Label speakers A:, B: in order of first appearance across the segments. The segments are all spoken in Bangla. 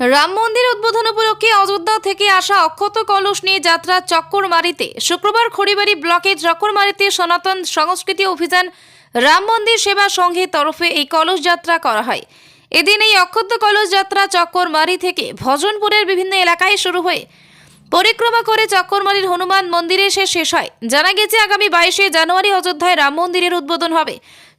A: রাম মন্দির উদ্বোধন উপলক্ষে অযোধ্যা থেকে আসা অক্ষত কলস নিয়ে যাত্রা চক্করমারিতে। শুক্রবার খড়িবাড়ি ব্লকে চক্করমারিতে সনাতন সংস্কৃতি অভিযান রাম মন্দির সেবা সংঘের তরফে এই কলস যাত্রা করা হয়। এদিন এই অক্ষত কলস যাত্রা চক্করমারি থেকে ভজনপুরের বিভিন্ন এলাকায় শুরু হয়ে পরিক্রমা করে চক্করমারির হনুমান মন্দিরে এসে শেষ হয়। জানা গেছে, আগামী বাইশে জানুয়ারি অযোধ্যায় রাম মন্দিরের উদ্বোধন হবে।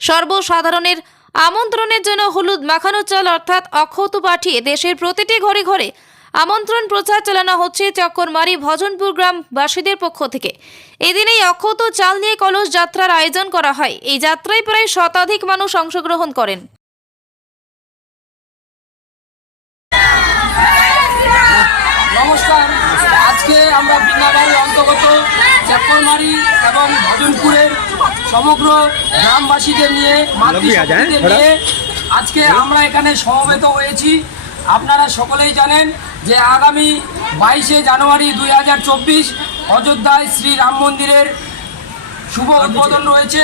A: সর্বসাধারণের আমন্ত্রণের জন্য হলুদ মাখানো চাল অর্থাৎ অক্ষত পাঠিয়ে দেশের প্রতিটি ঘরে ঘরে আমন্ত্রণ প্রচার চালানো হচ্ছে চক্করমারি ভজনপুর গ্রামবাসীদের পক্ষ থেকে। এদিন এই অক্ষত চাল নিয়ে কলস যাত্রার আয়োজন করা হয়। এই যাত্রায় প্রায় শতাধিক মানুষ অংশগ্রহণ করেন।
B: নমস্কার। আজকে আমরা বৃন্দাবাড়ির অন্তর্গত চাকরমারি এবং সমগ্র গ্রামবাসীদের নিয়ে মাতৃশক্তিদের নিয়ে আজকে আমরা এখানে সমবেত হয়েছি। আপনারা সকলেই জানেন যে আগামী বাইশে জানুয়ারি দুই হাজার চব্বিশ অযোধ্যায় শ্রী রাম মন্দিরের শুভ উদ্বোধন রয়েছে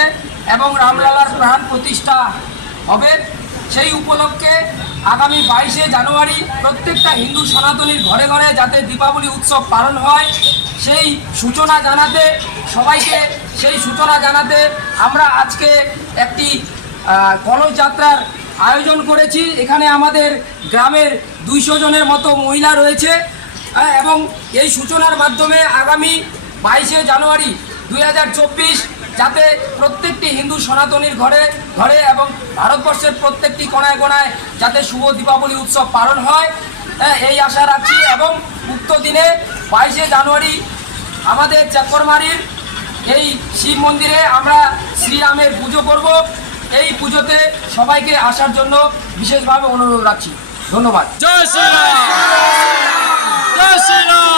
B: এবং রামলালার প্রাণ প্রতিষ্ঠা হবে। সেই উপলক্ষে আগামী বাইশে জানুয়ারি প্রত্যেকটা হিন্দু সনাতনীর ঘরে ঘরে যাতে দীপাবলি উৎসব পালন হয় সেই সূচনা জানাতে সবাইকে সেই সূচনা জানাতে আমরা আজকে একটি আহ, কলস যাত্রার আয়োজন করেছি। এখানে আমাদের গ্রামের দুইশো জনের মতো মহিলা রয়েছে এবং এই সূচনার মাধ্যমে আগামী বাইশে জানুয়ারি দু হাজার চব্বিশ যাতে প্রত্যেকটি হিন্দু সনাতনীর ঘরে ঘরে এবং ভারতবর্ষের প্রত্যেকটি কোনায় কোনায় যাতে শুভ দীপাবলি উৎসব পালন হয় হ্যাঁ, এই আশা রাখছি। এবং উক্ত দিনে বাইশে জানুয়ারি আমাদের চাকরমারির এই শিব মন্দিরে আমরা শ্রীরামের পুজো করব। এই পুজোতে সবাইকে আসার জন্য বিশেষভাবে অনুরোধ রাখছি। ধন্যবাদ।
C: জয় শ্রীরাম! জয় শ্রীরাম!